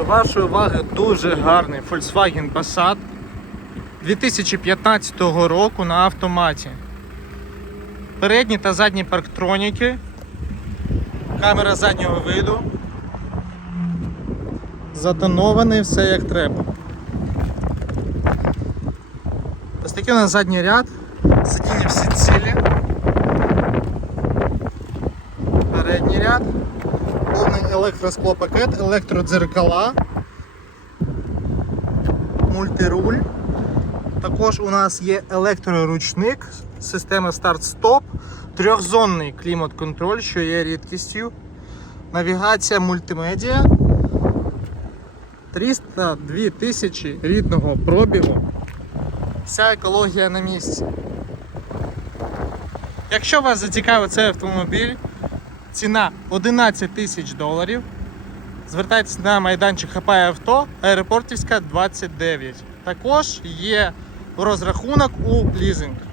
До вашої уваги дуже гарний Volkswagen Passat 2015 року на автоматі. Передні та задні парктроніки, камера заднього виду. Затонований все як треба. Ось такий у нас задній ряд, сидіння всі цілі. Передній ряд, електросклопакет, електродзеркала, мультируль. Також у нас є електроручник, система старт-стоп, трьохзонний клімат-контроль, що є рідкістю. Навігація мультимедіа. 302 тисячі рідного пробігу. Вся екологія на місці. Якщо вас зацікавив цей автомобіль, ціна 11 тисяч доларів. Звертайтесь на майданчик Хапає авто, аеропортівська 29. Також є розрахунок у лізинг.